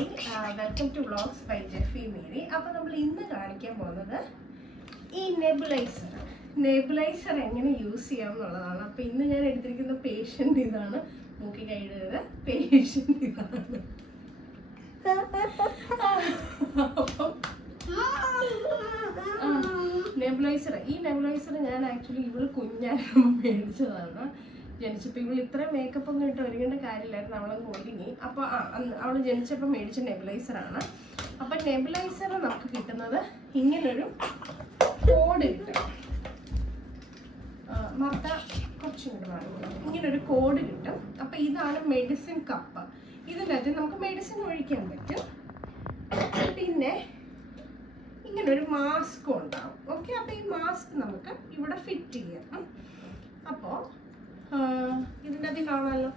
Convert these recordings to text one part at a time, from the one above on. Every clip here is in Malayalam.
Hi, welcome to vlogs by Jeffy Mary. അപ്പോൾ നമ്മൾ ഇന്ന് കാണിക്കാൻ പോകുന്നത് ഈ നെബുലൈസർ എങ്ങനെ യൂസ് ചെയ്യാം എന്നുള്ളതാണ്. അപ്പോൾ ഇന്ന് ഞാൻ എടുത്തിരിക്കുന്ന പേഷ്യൻ്റ് ഇതാണ്, മൂക്കി കഴുകുന്നത് പേഷ്യൻ്റ് ഇതാണ്. ഈ നെബുലൈസർ ഞാൻ ആക്ച്വലി ഇവള് കുഞ്ഞാകുമ്പോൾ മേടിച്ചതാണ്. ജനിച്ചപ്പോൾ ഇവൾ ഇത്ര മേക്കപ്പ് ഒന്നും ഇട്ട് ഒരുങ്ങേണ്ട കാര്യമില്ലായിരുന്നു, അവളങ്ങ് ഒരുങ്ങി. അപ്പോൾ അവൾ ജനിച്ചപ്പോൾ മേടിച്ച നെബുലൈസറാണ്. അപ്പം നെബുലൈസർ നമുക്ക് കിട്ടുന്നത് ഇങ്ങനൊരു കോഡ് കിട്ടും. മർത്ത കുറച്ചും കൂടെ വാങ്ങുന്നത് ഇങ്ങനൊരു കോഡ് കിട്ടും. അപ്പം ഇതാണ് മെഡിസിൻ കപ്പ്. ഇതിനകത്ത് നമുക്ക് മെഡിസിൻ ഒഴിക്കാൻ പറ്റും. പിന്നെ ഇങ്ങനൊരു മാസ്കും ഉണ്ടാവും. ഓക്കെ, അപ്പം ഈ മാസ്ക് നമുക്ക് ഇവിടെ ഫിറ്റ് ചെയ്യാം. അപ്പോൾ ഇതിൻ്റെ അത് കാണാമല്ലോ,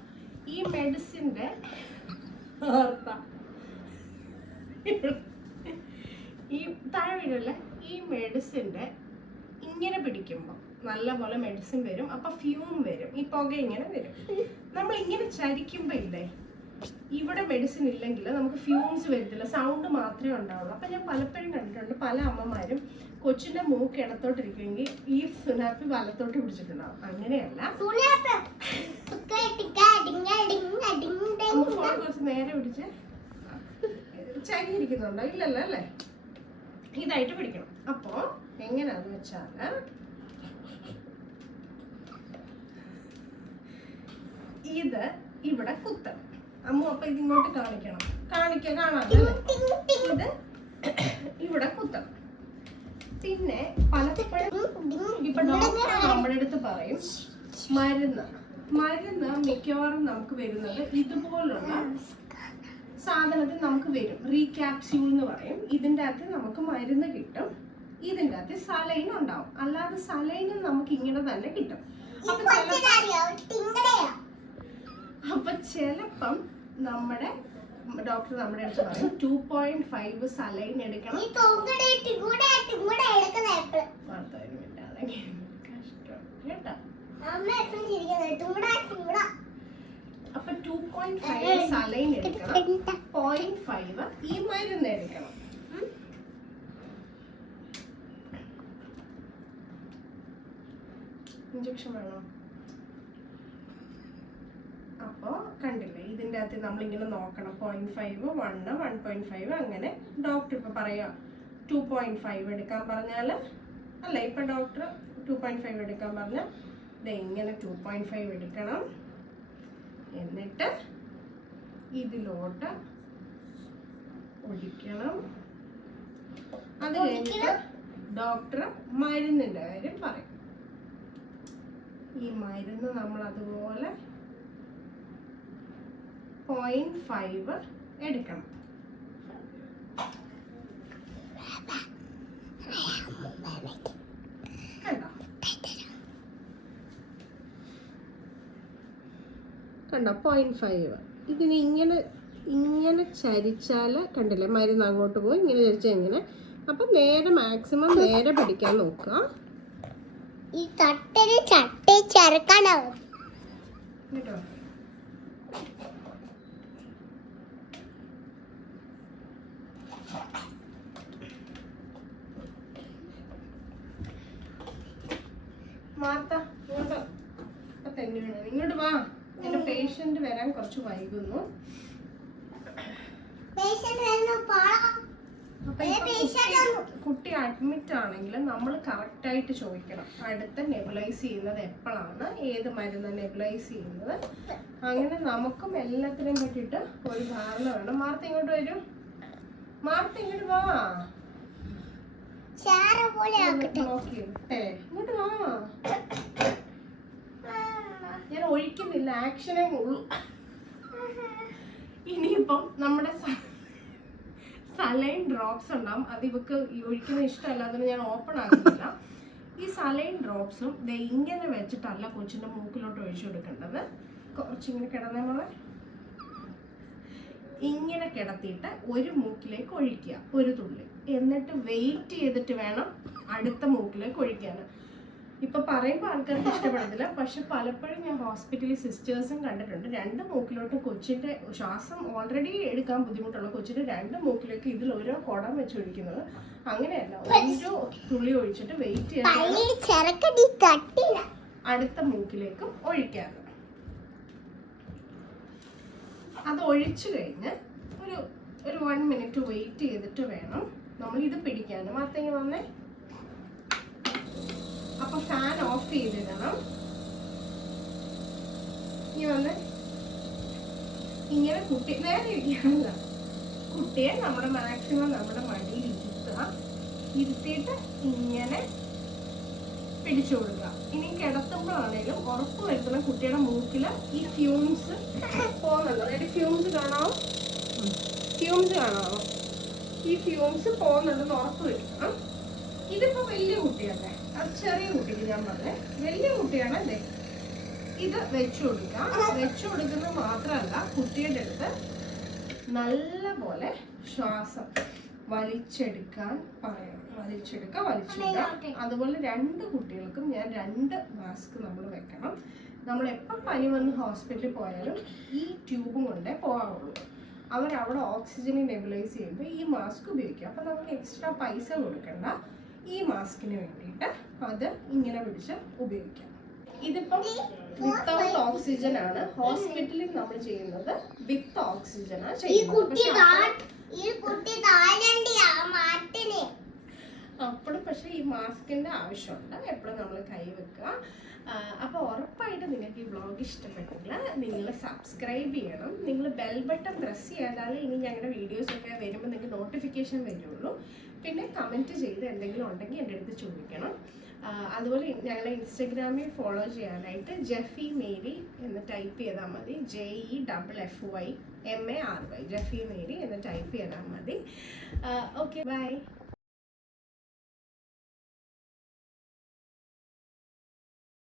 ഈ മെഡിസിൻ്റെ ഈ താഴെയുള്ള ഈ മെഡിസിൻ്റെ ഇങ്ങനെ പിടിക്കുമ്പോൾ നല്ലപോലെ മെഡിസിൻ വരും. അപ്പം ഫ്യൂം വരും, ഈ പുക ഇങ്ങനെ വരും. നമ്മൾ ഇങ്ങനെ ചരിക്കുമ്പോൾ ഇല്ലേ, ഇവിടെ മെഡിസിൻ ഇല്ലെങ്കിൽ നമുക്ക് ഫ്യൂംസ് വരത്തില്ല, സൗണ്ട് മാത്രമേ ഉണ്ടാവുള്ളൂ. അപ്പം ഞാൻ പലപ്പോഴും കണ്ടിട്ടുണ്ട് പല അമ്മമാരും കൊച്ചിൻ്റെ മൂക്ക് ഇടത്തോട്ടിരിക്കുമെങ്കിൽ ഈ സുനാപ്പി വലത്തോട്ട് പിടിച്ചിട്ടുണ്ടാവും. അങ്ങനെയല്ല, കുറച്ച് നേരെ പിടിച്ച് ചരിയിരിക്കുന്നുണ്ടോ? ഇല്ലല്ലോ അല്ലേ, ഇതായിട്ട് പിടിക്കണം. അപ്പോൾ എങ്ങനെയാന്ന് വെച്ചാൽ ഇത് ഇവിടെ കുത്തണം. അമ്മ അപ്പൊ ഇത് ഇങ്ങോട്ട് കാണാമല്ലേ, ഇത് ഇവിടെ കുത്തണം. പിന്നെ പലപ്പോഴും ഇപ്പൊ ഡോക്ടർ നമ്മുടെ അടുത്ത് പറയും മരുന്ന് മിക്കവാറും നമുക്ക് വരുന്നത് ഇതുപോലുള്ള സാധനത്തിൽ നമുക്ക് വരും. റീക്യാപ്സ്യൂൾ എന്ന് പറയും. ഇതിൻ്റെ അകത്ത് നമുക്ക് മരുന്ന് കിട്ടും. ഇതിൻ്റെ അകത്ത് സലൈൻ ഉണ്ടാവും. അല്ലാതെ സലൈനും നമുക്ക് ഇങ്ങനെ തന്നെ കിട്ടും. അപ്പൊ ചിലപ്പം നമ്മുടെ ഡോക്ടർ നമ്മുടെ അടുത്ത് പറയും 2.5 സലൈൻ എടുക്കണം. അപ്പൊ 2.5 സലൈൻ എടുക്കണം, 0.5 ഈ മരുന്ന് എടുക്കണം. ഇഞ്ചക്ഷൻ വേണോ? അപ്പോൾ കണ്ടില്ലേ, ഇതിൻ്റെ അകത്ത് നമ്മളിങ്ങനെ നോക്കണം. 0.5, 1, 1.5 അങ്ങനെ. ഡോക്ടർ ഇപ്പോൾ പറയുക 2.5 എടുക്കാൻ പറഞ്ഞാൽ, അല്ല ഇപ്പം ഡോക്ടർ 2.5 എടുക്കാൻ പറഞ്ഞാൽ ഇങ്ങനെ 2.5 എടുക്കണം. എന്നിട്ട് ഇതിലോട്ട് ഒഴിക്കണം. അത് കഴിഞ്ഞിട്ട് ഡോക്ടർ മരുന്നിൻ്റെ കാര്യം പറയും. ഈ മരുന്ന് നമ്മൾ അതുപോലെ 0.5 എടുക്കണം. കണ്ടോ 0.5. ഇതിന് ഇങ്ങനെ ചരിച്ചാൽ കണ്ടില്ലേ, മരുന്ന് അങ്ങോട്ട് പോകും. ഇങ്ങനെ ചരിച്ചാൽ ഇങ്ങനെ. അപ്പം നേരെ മാക്സിമം നേരെ പിടിക്കാൻ നോക്കുക. ഈ തട്ടല് ചട്ടി ചെറുക്കണാവും കേട്ടോ. മാർത്ത ഇങ്ങോട്ട് വാ, എന്റെ പേഷ്യന്റ് വരാൻ കുറച്ച് വൈകുന്നു. കുട്ടി അഡ്മിറ്റ് ആണെങ്കിൽ നമ്മൾ കറക്റ്റ് ആയിട്ട് ചോദിക്കണം, അടുത്ത നെബുലൈസ് ചെയ്യുന്നത് എപ്പോഴാണ്, ഏത് മരുന്ന് നെബുലൈസ് ചെയ്യുന്നത്. അങ്ങനെ നമുക്കും എല്ലാത്തിനെയും പറ്റിയിട്ട് ഒരു ധാരണ വേണം. മാർത്ത ഇങ്ങോട്ട് വരൂ, മാർത്ത ഇങ്ങോട്ട് വാ, ഇങ്ങോട്ട് വാ. ഞാൻ ഒഴിക്കുന്നില്ല, ആക്ഷനേ ഉള്ളൂ. ഇനിയിപ്പം നമ്മുടെ സലൈൻ ഡ്രോപ്സ് ഉണ്ടാവും. അത് ഇവക്ക് ഒഴിക്കുന്ന ഇഷ്ടമല്ലാതെ ഞാൻ ഓപ്പൺ ആക്കുന്നില്ല. ഈ സലൈൻ ഡ്രോപ്സും ഇങ്ങനെ വെച്ചിട്ടല്ല കൊച്ചിൻ്റെ മൂക്കിലോട്ട് ഒഴിച്ചു കൊടുക്കേണ്ടത്. കുറച്ചിങ്ങനെ കിടന്നേമോളെ, ഇങ്ങനെ കിടത്തിയിട്ട് ഒരു മൂക്കിലേക്ക് ഒഴിക്കുക, ഒരു തുള്ളി. എന്നിട്ട് വെയിറ്റ് ചെയ്തിട്ട് വേണം അടുത്ത മൂക്കിലേക്ക് ഒഴിക്കാൻ. ഇപ്പൊ പറയുമ്പോൾ ആൾക്കാർക്ക് ഇഷ്ടപ്പെടത്തില്ല, പക്ഷെ പലപ്പോഴും ഞാൻ ഹോസ്പിറ്റലിൽ സിസ്റ്റേഴ്സും കണ്ടിട്ടുണ്ട്. 2 മൂക്കിലോട്ടും കൊച്ചിന്റെ ശ്വാസം ഓൾറെഡി എടുക്കാൻ ബുദ്ധിമുട്ടുള്ള കൊച്ചിന്റെ 2 മൂക്കിലേക്ക് ഇതിൽ ഓരോ കുടം വെച്ച് ഒഴിക്കുന്നത്. അങ്ങനെയല്ല, ഓരോ തുള്ളി ഒഴിച്ചിട്ട് വെയിറ്റ് ചെയ്യാൻ അടുത്ത മൂക്കിലേക്കും ഒഴിക്കാറ്. അത് ഒഴിച്ചു കഴിഞ്ഞ് ഒരു 1 മിനിറ്റ് വെയിറ്റ് ചെയ്തിട്ട് വേണം നമ്മൾ ഇത് പിടിക്കാൻ. മാത്രം വന്നേ. അപ്പൊ ഫാൻ ഓഫ് ചെയ്തിടണം. ഇനി വന്ന് ഇങ്ങനെ കുട്ടി നേരെ ഇരിക്കാനല്ല, കുട്ടിയെ നമ്മുടെ മാക്സിമം നമ്മുടെ മടിയിൽ ഇരുത്തിയിട്ട് ഇങ്ങനെ പിടിച്ചു കൊടുക്കുക. ഇനി കിടത്തുമ്പോഴാണേലും ഉറപ്പ് വരുത്തണം കുട്ടിയുടെ മൂക്കിൽ ഈ ഫ്യൂംസ് പോകുന്നുണ്ടോ. അതായത് ഫ്യൂംസ് കാണാമോ, ഈ ഫ്യൂംസ് പോകുന്നുണ്ടെന്ന് ഉറപ്പ് വരുത്തണം. ഇതിപ്പോ വലിയ കുട്ടിയല്ലേ, അത് ചെറിയ കുട്ടിക്ക് ഞാൻ പറഞ്ഞേ. വലിയ കുട്ടിയാണ് അല്ലേ, ഇത് വെച്ചു കൊടുക്കുന്നത് മാത്രമല്ല, കുട്ടിയുടെ അടുത്ത് നല്ല പോലെ ശ്വാസം വലിച്ചെടുക്കാൻ പറയണം. വലിച്ചെടുക്കുക. അതുപോലെ 2 കുട്ടികൾക്കും ഞാൻ 2 മാസ്ക് നമ്മൾ വെക്കണം. നമ്മൾ എപ്പോൾ പനി വന്ന് ഹോസ്പിറ്റലിൽ പോയാലും ഈ ട്യൂബും കൊണ്ടേ പോകാറുള്ളൂ. അവരവിടെ ഓക്സിജനെ നെബുലൈസ് ചെയ്യുമ്പോൾ ഈ മാസ്ക് ഉപയോഗിക്കും. അപ്പം നമുക്ക് എക്സ്ട്രാ പൈസ കൊടുക്കണ്ട. ഈ മാസ്കിന് വേണ്ടിയിട്ട് അത് ഇങ്ങനെ പിടിച്ച് ഉപയോഗിക്കാം. ഇതിപ്പം വിത്തൗട്ട് ഓക്സിജൻ ആണ്. ഹോസ്പിറ്റലിൽ നമ്മൾ ചെയ്യുന്നത് വിത്ത് ഓക്സിജനാണ് ചെയ്യുന്നത്. അപ്പോഴും പക്ഷെ ഈ മാസ്കിന്റെ ആവശ്യമുണ്ട്. എപ്പോഴും നമ്മൾ കൈ വെക്കുക. അപ്പോൾ ഉറപ്പായിട്ട് നിങ്ങൾക്ക് ഈ വ്ളോഗ് ഇഷ്ടപ്പെട്ടെങ്കിൽ നിങ്ങൾ സബ്സ്ക്രൈബ് ചെയ്യണം. നിങ്ങൾ ബെൽ ബട്ടൺ പ്രസ് ചെയ്താലേ ഇനി ഞങ്ങളുടെ വീഡിയോസൊക്കെ വരുമ്പോൾ നിങ്ങൾക്ക് നോട്ടിഫിക്കേഷൻ വരുള്ളൂ. പിന്നെ കമൻറ്റ് ചെയ്ത് എന്തെങ്കിലും ഉണ്ടെങ്കിൽ എൻ്റെ അടുത്ത് ചോദിക്കണം. അതുപോലെ ഞങ്ങളെ ഇൻസ്റ്റഗ്രാമിൽ ഫോളോ ചെയ്യാനായിട്ട് ജെഫി മേരി എന്ന് ടൈപ്പ് ചെയ്താൽ മതി. JEFFYMARY ജെഫി മേരി എന്ന് ടൈപ്പ് ചെയ്താൽ മതി. Okay, by.